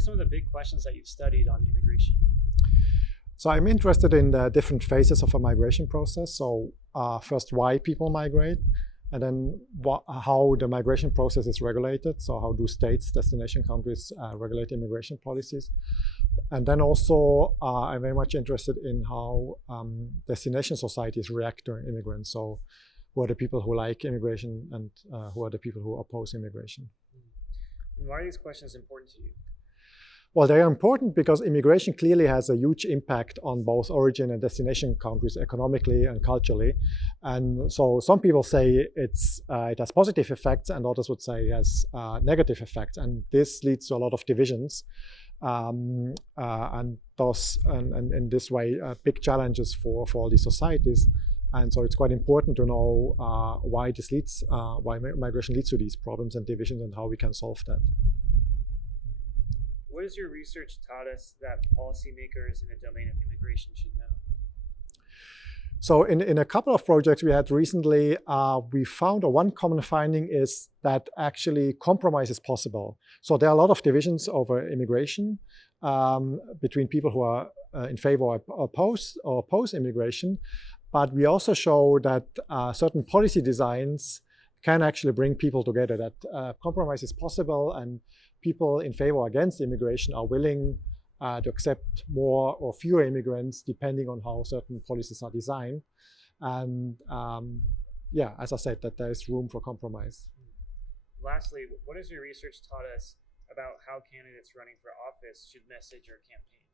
are some of the big questions that you've studied on immigration? So I'm interested in the different phases of a migration process. So first, why people migrate, and then how the migration process is regulated. So how do states, destination countries regulate immigration policies? And then also, I'm very much interested in how destination societies react to immigrants. So who are the people who like immigration, and who are the people who oppose immigration? And why are these questions important to you? Well, they are important because immigration clearly has a huge impact on both origin and destination countries economically and culturally. And so some people say it has positive effects, and others would say it has negative effects. And this leads to a lot of divisions. And in this way, big challenges for all these societies. And so it's quite important to know why migration leads to these problems and divisions, and how we can solve that. What has your research taught us that policymakers in the domain of immigration should know? So in a couple of projects we had recently, we found one common finding is that actually compromise is possible. So there are a lot of divisions over immigration between people who are in favor or oppose immigration. But we also show that certain policy designs can actually bring people together, that compromise is possible, and people in favor or against immigration are willing to accept more or fewer immigrants depending on how certain policies are designed. And yeah, as I said, that there is room for compromise. Lastly, what has your research taught us about how candidates running for office should message or campaign?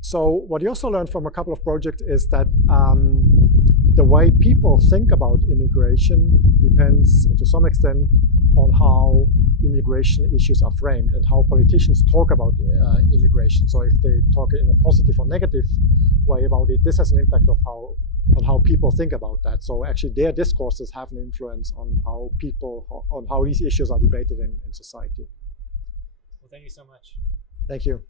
So what you also learned from a couple of projects is that the way people think about immigration depends to some extent on how immigration issues are framed and how politicians talk about immigration. So if they talk in a positive or negative way about it, this has an impact on how people think about that. So actually their discourses have an influence on how these issues are debated in society. Well, thank you so much. Thank you.